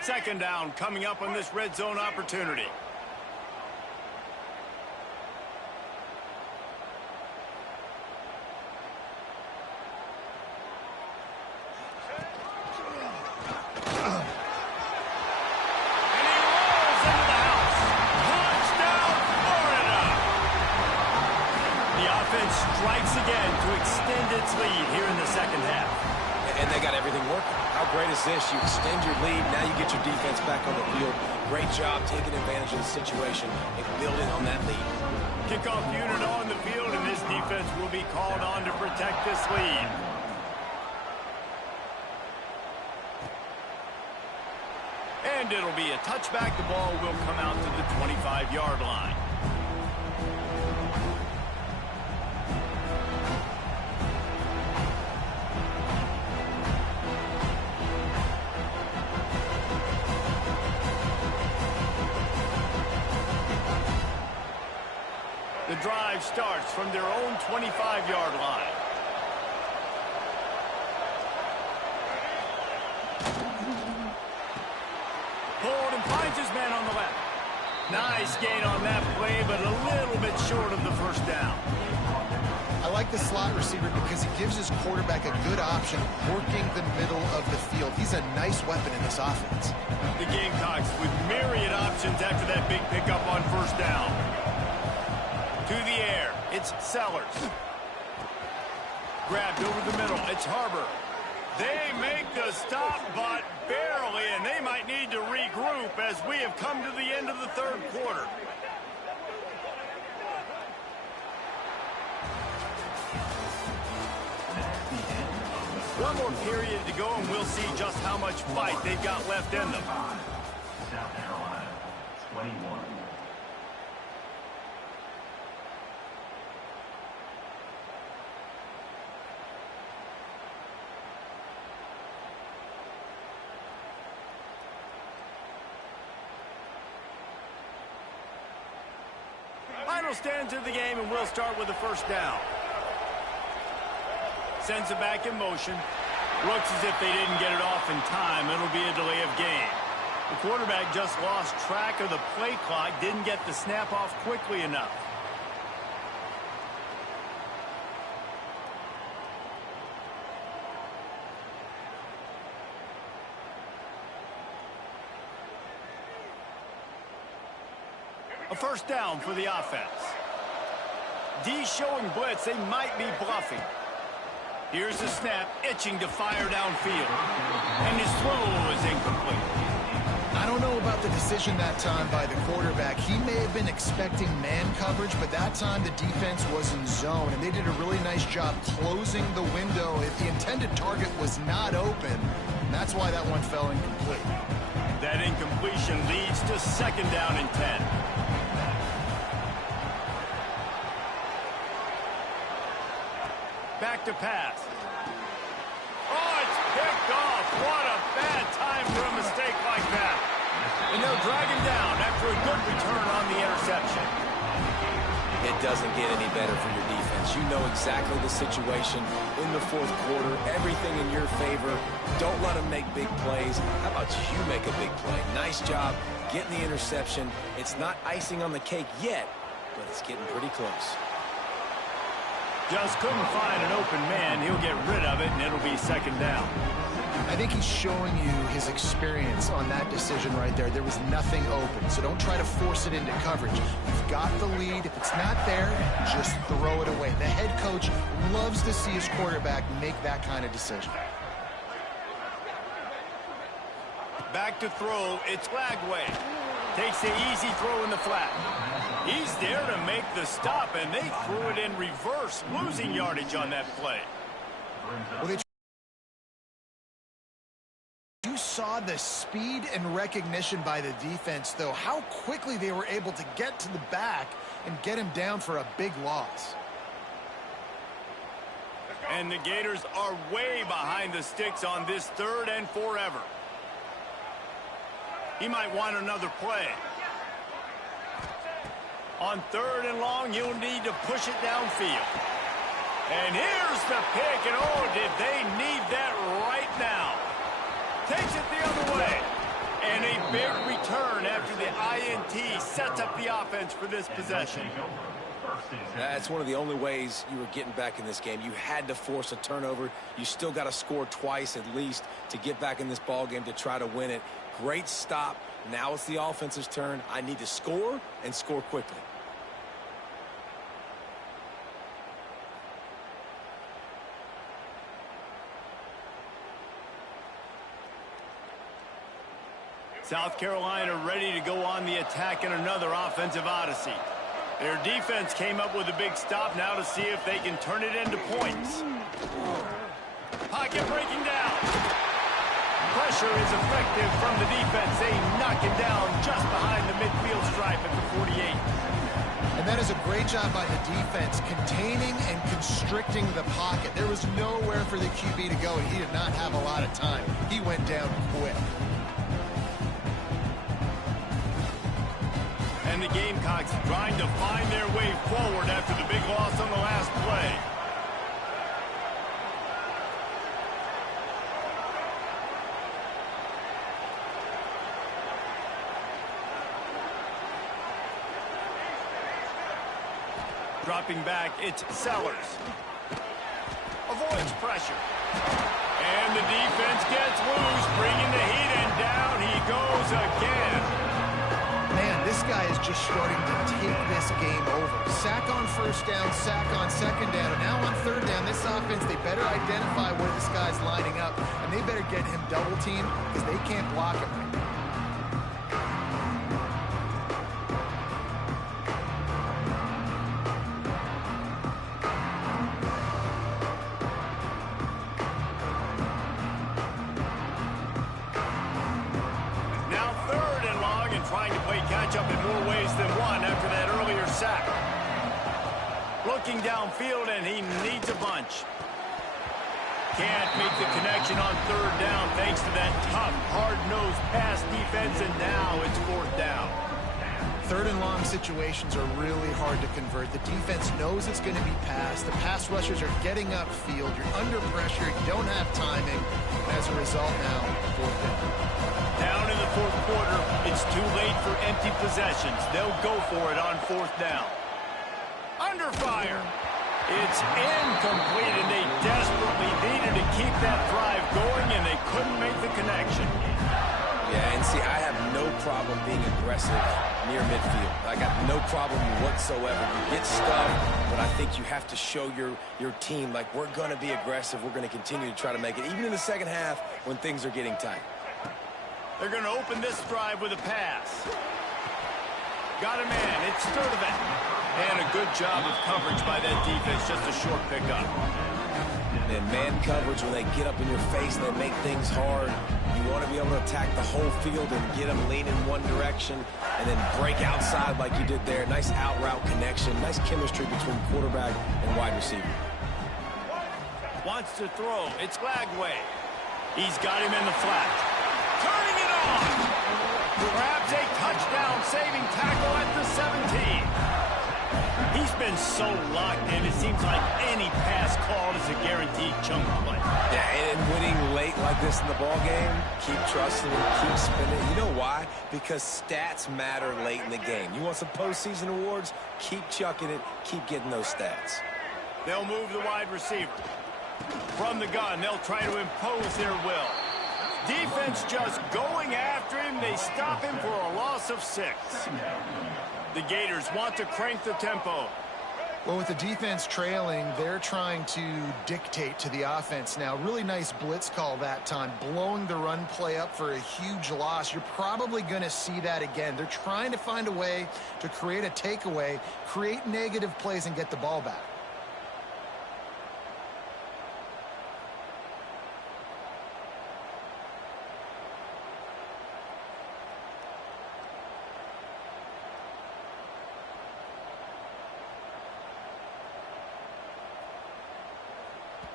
Second down coming up on this red zone opportunity. Strikes again to extend its lead here in the second half. And they got everything working. How great is this? You extend your lead, now you get your defense back on the field. Great job taking advantage of the situation and building on that lead. Kickoff unit on the field, and this defense will be called on to protect this lead. And it'll be a touchback. The ball will come out to the 25-yard line. The drive starts from their own 25-yard line. Pulled and finds his man on the left. Nice gain on that play, but a little bit short of the first down. I like the slot receiver because he gives his quarterback a good option working the middle of the field. He's a nice weapon in this offense. The Gamecocks with myriad options after that big pickup on first down. To the air, it's Sellers. Grabbed over the middle, it's Harbor. They make the stop, but barely, and they might need to regroup as we have come to the end of the third quarter. One more period to go, and we'll see just how much fight they've got left in them. South Carolina, 21. Final stands of the game, and we'll start with the first down. Sends it back in motion. Looks as if they didn't get it off in time. It'll be a delay of game. The quarterback just lost track of the play clock, didn't get the snap off quickly enough. A first down for the offense. D showing blitz, they might be bluffing. Here's the snap, itching to fire downfield. And his throw is incomplete. I don't know about the decision that time by the quarterback. He may have been expecting man coverage, but that time the defense was in zone, and they did a really nice job closing the window if the intended target was not open. And that's why that one fell incomplete. That incompletion leads to second down and 10. Back to pass. Oh, it's picked off. What a bad time for a mistake like that. And they'll drag him down after a good return on the interception. It doesn't get any better for your defense. You know exactly the situation in the fourth quarter. Everything in your favor. Don't let them make big plays. How about you make a big play? Nice job getting the interception. It's not icing on the cake yet, but it's getting pretty close. Just couldn't find an open man. He'll get rid of it, and it'll be second down. I think he's showing you his experience on that decision right there. There was nothing open, so don't try to force it into coverage. You've got the lead. If it's not there, just throw it away. The head coach loves to see his quarterback make that kind of decision. Back to throw. It's Lagway. Takes the easy throw in the flat. He's there to make the stop, and they threw it in reverse, losing yardage on that play. Well, you saw the speed and recognition by the defense, though, how quickly they were able to get to the back and get him down for a big loss. And the Gators are way behind the sticks on this third and forever. He might want another play. On third and long, you'll need to push it downfield. And here's the pick, and oh, did they need that right now. Takes it the other way. And a big return after the INT sets up the offense for this possession. That's one of the only ways you were getting back in this game. You had to force a turnover. You still got to score twice at least to get back in this ball game to try to win it. Great stop. Now it's the offense's turn. I need to score and score quickly. South Carolina ready to go on the attack in another offensive odyssey. Their defense came up with a big stop now to see if they can turn it into points. Pocket breaking down. Pressure is effective from the defense. They knock him down just behind the midfield stripe at the 48. And that is a great job by the defense, containing and constricting the pocket. There was nowhere for the QB to go, and he did not have a lot of time. He went down quick. And the Gamecocks trying to find their way forward after the big loss on the last play. Dropping back, it's Sellers. Avoids pressure. And the defense gets loose, bringing the heat, and down he goes again. Man, this guy is just starting to take this game over. Sack on first down, sack on second down, and now on third down, this offense, they better identify where this guy's lining up, and they better get him double teamed because they can't block him right now. Looking downfield, and he needs a bunch. Can't make the connection on third down thanks to that tough, hard-nosed pass defense, and now it's fourth down. third and long situations are really hard to convert. The defense knows it's going to be passed. The pass rushers are getting upfield. You're under pressure. You don't have timing. And as a result now, fourth down. Down in the fourth quarter, it's too late for empty possessions. They'll go for it on fourth down. Under fire. It's incomplete, and they desperately needed to keep that drive going, and they couldn't make the connection. Yeah, and see, I have no problem being aggressive near midfield. I got no problem whatsoever. You get stuck, but I think you have to show your team, like, we're going to be aggressive. We're going to continue to try to make it, even in the second half when things are getting tight. They're going to open this drive with a pass. Got a man. It's Sturdivant. And a good job of coverage by that defense. Just a short pickup. And man coverage, when they get up in your face and they make things hard, you want to be able to attack the whole field and get them leaning one direction and then break outside like you did there. Nice out route connection. Nice chemistry between quarterback and wide receiver. Wants to throw. It's Lagway. He's got him in the flat. Turning it on. Grabs a touchdown-saving tackle at the 17. He's been so locked in, it seems like any pass called is a guaranteed chunk play. Yeah, and winning late like this in the ball game, keep trusting him, keep spinning. You know why? Because stats matter late in the game. You want some postseason awards? Keep chucking it, keep getting those stats. They'll move the wide receiver. From the gun, they'll try to impose their will. Defense just going after him. They stop him for a loss of 6. The Gators want to crank the tempo. Well, with the defense trailing, they're trying to dictate to the offense now. Really nice blitz call that time, blowing the run play up for a huge loss. You're probably going to see that again. They're trying to find a way to create a takeaway, create negative plays, and get the ball back.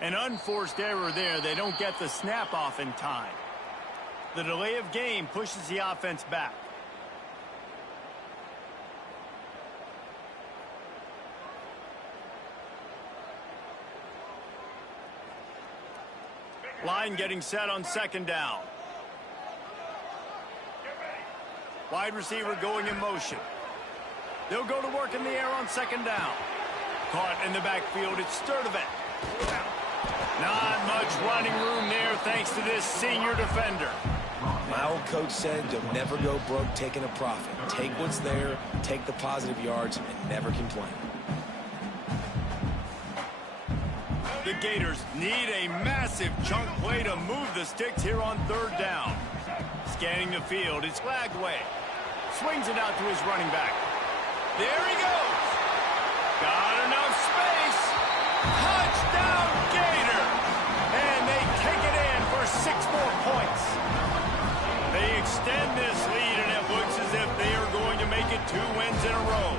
An unforced error there. They don't get the snap off in time. The delay of game pushes the offense back. Line getting set on second down. Wide receiver going in motion. They'll go to work in the air on second down. Caught in the backfield. It's Sturdivant. Not much running room there thanks to this senior defender. My old coach said you'll never go broke taking a profit. Take what's there, take the positive yards, and never complain. The Gators need a massive chunk play to move the sticks here on third down. Scanning the field, it's Lagway. Swings it out to his running back. There he goes. Got enough space. Touchdown, Gator! And they take it in for 6 more points. They extend this lead, and it looks as if they are going to make it 2 wins in a row.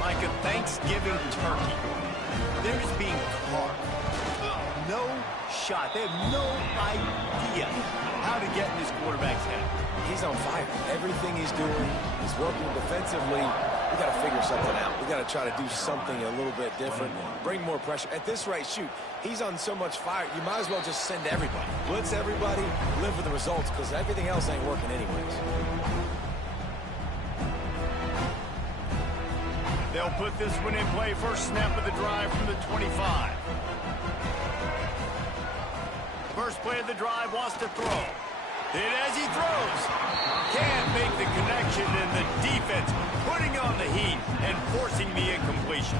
Like a Thanksgiving turkey. They're just being carved. No shot. They have no idea how to get in this quarterback's head. He's on fire. Everything he's doing is working defensively. We got to figure something out. We got to try to do something a little bit different. Bring more pressure. At this rate, shoot, he's on so much fire, you might as well just send everybody. Blitz everybody, live with the results, because everything else ain't working anyways. They'll put this one in play. First snap of the drive from the 25. First play of the drive, wants to throw. And as he throws, can't make the connection, and the defense putting on the heat and forcing the incompletion.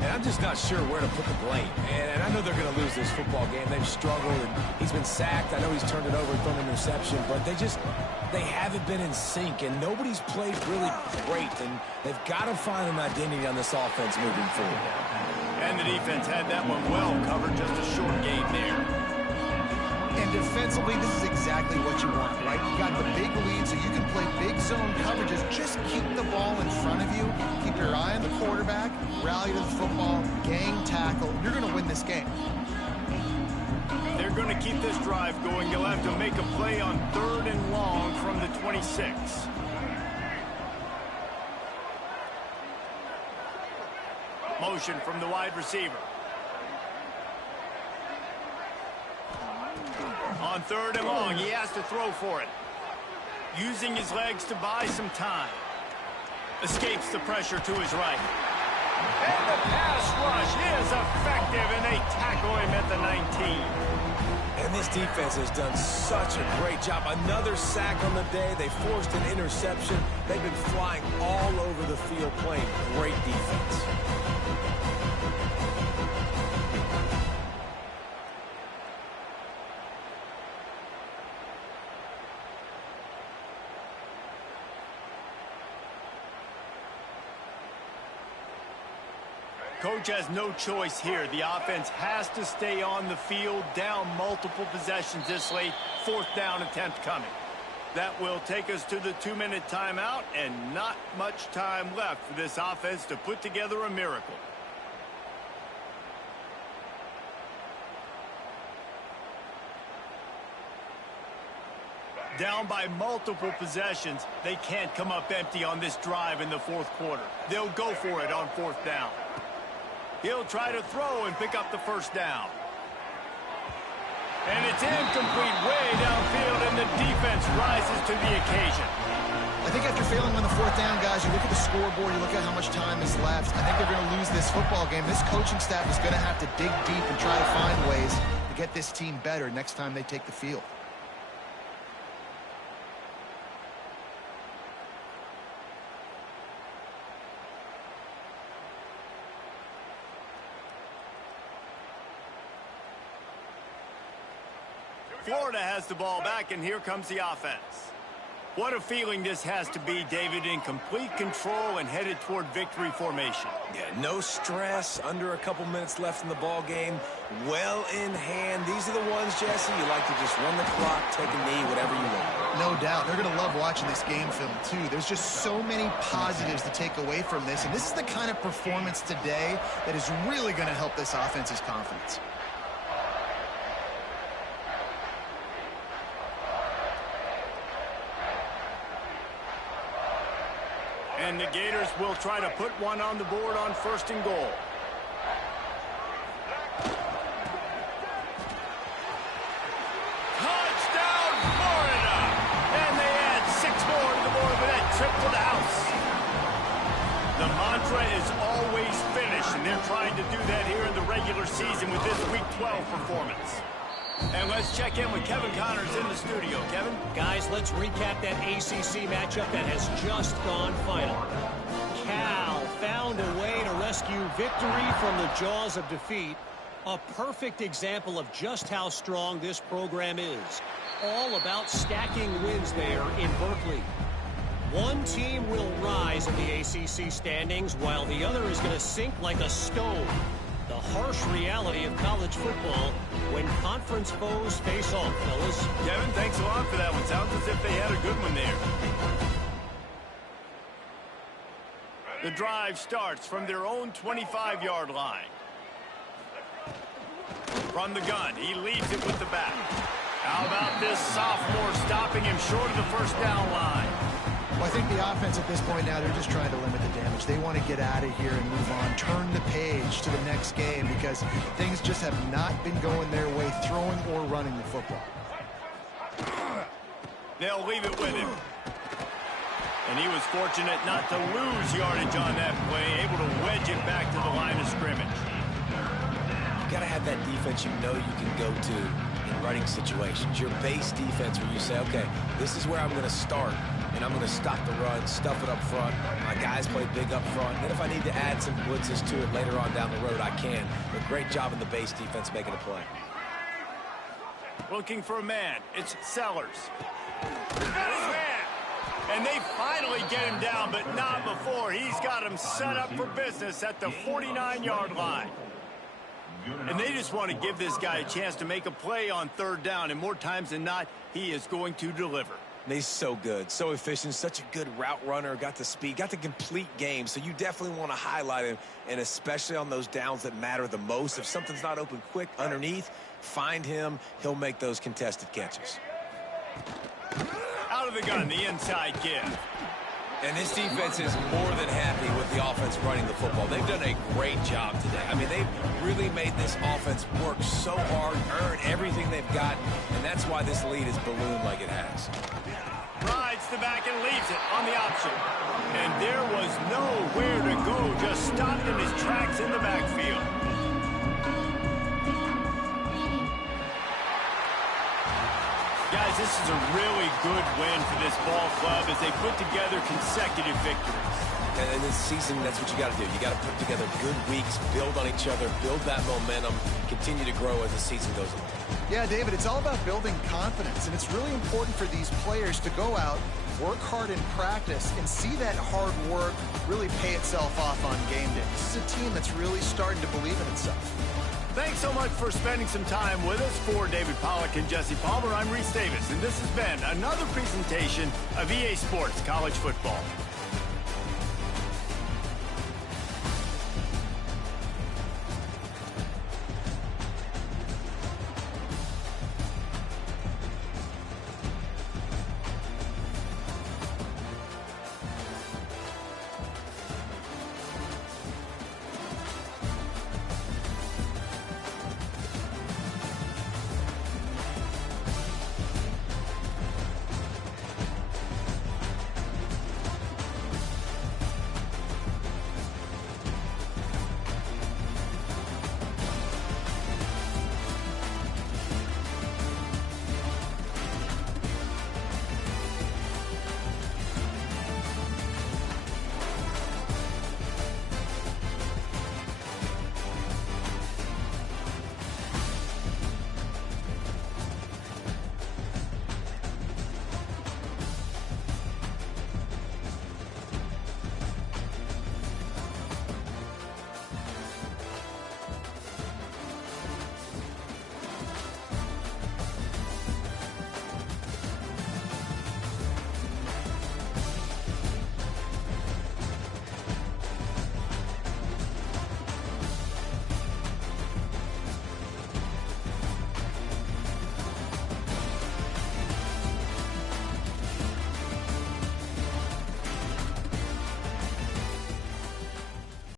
And I'm just not sure where to put the blame. And I know they're going to lose this football game. They've struggled, and he's been sacked. I know he's turned it over and thrown an interception, but they haven't been in sync, and nobody's played really great, and they've got to find an identity on this offense moving forward. And the defense had that one well covered, just a short game there. And defensively, this is exactly what you want, right? You got the big lead, so you can play big zone coverages. Just keep the ball in front of you. Keep your eye on the quarterback. Rally to the football. Gang tackle. You're going to win this game. They're going to keep this drive going. You'll have to make a play on 3rd and long from the 26. Motion from the wide receiver. On 3rd and long, he has to throw for it. Using his legs to buy some time. Escapes the pressure to his right. And the pass rush is effective, and they tackle him at the 19. And this defense has done such a great job. Another sack on the day. They forced an interception. They've been flying all over the field playing great defense. Coach has no choice here. The offense has to stay on the field, down multiple possessions this late. 4th down attempt coming. That will take us to the 2-minute timeout, and not much time left for this offense to put together a miracle. Down by multiple possessions, they can't come up empty on this drive in the 4th quarter. They'll go for it on 4th down. He'll try to throw and pick up the 1st down. And it's incomplete way downfield, and the defense rises to the occasion. I think after failing on the 4th down, guys, you look at the scoreboard, you look at how much time is left. I think they're going to lose this football game. This coaching staff is going to have to dig deep and try to find ways to get this team better next time they take the field. Florida has the ball back, and here comes the offense. What a feeling this has to be, David, in complete control and headed toward victory formation. Yeah, no stress, under a couple minutes left in the ball game, well in hand. These are the ones, Jesse, you like to just run the clock, take a knee, whatever you want. No doubt. They're going to love watching this game film, too. There's just so many positives to take away from this, and this is the kind of performance today that is really going to help this offense's confidence. And the Gators will try to put one on the board on 1st and goal. Touchdown, Florida! And they add 6 more to the board with that trip to the house. The mantra is always finish, and they're trying to do that here in the regular season with this Week 12 performance. And let's check in with Kevin Connors in the studio. Kevin? Guys, let's recap that ACC matchup that has just gone final. Cal found a way to rescue victory from the jaws of defeat. A perfect example of just how strong this program is. All about stacking wins there in Berkeley. One team will rise in the ACC standings while the other is going to sink like a stone. The harsh reality of college football when conference foes face off, fellas. Kevin, thanks a lot for that one. Sounds as if they had a good one there. The drive starts from their own 25-yard line. From the gun, he leads it with the back. How about this sophomore stopping him short of the 1st down line? Well, I think the offense at this point now, they're just trying to limit the damage. They want to get out of here and move on, turn the page to the next game because things just have not been going their way, throwing or running the football. They'll leave it with him. And he was fortunate not to lose yardage on that play, able to wedge it back to the line of scrimmage. You got to have that defense you know you can go to in running situations. Your base defense where you say, okay, this is where I'm going to start. And I'm going to stop the run, stuff it up front. My guys play big up front. Then if I need to add some blitzes to it later on down the road, I can. But great job in the base defense making a play. Looking for a man. It's Sellers. And they finally get him down, but not before. He's got him set up for business at the 49-yard line. And they just want to give this guy a chance to make a play on 3rd down. And more times than not, he is going to deliver. And he's so good, so efficient, such a good route runner, got the speed, got the complete game. So you definitely want to highlight him, and especially on those downs that matter the most. If something's not open quick underneath, find him. He'll make those contested catches. Out of the gun, the inside give. And this defense is more than happy with the offense running the football. They've done a great job today. I mean, they've really made this offense work so hard, earn everything they've got, and that's why this lead has ballooned like it has. Rides the back and leaves it on the option. And there was nowhere to go, just stopped in his tracks in the backfield. Guys, this is a really good win for this ball club as they put together consecutive victories. And in this season, that's what you got to do. You got to put together good weeks, build on each other, build that momentum, continue to grow as the season goes on. Yeah, David, it's all about building confidence, and it's really important for these players to go out, work hard in practice, and see that hard work really pay itself off on game day. This is a team that's really starting to believe in itself. Thanks so much for spending some time with us. For David Pollack and Jesse Palmer, I'm Reese Davis, and this has been another presentation of EA Sports College Football.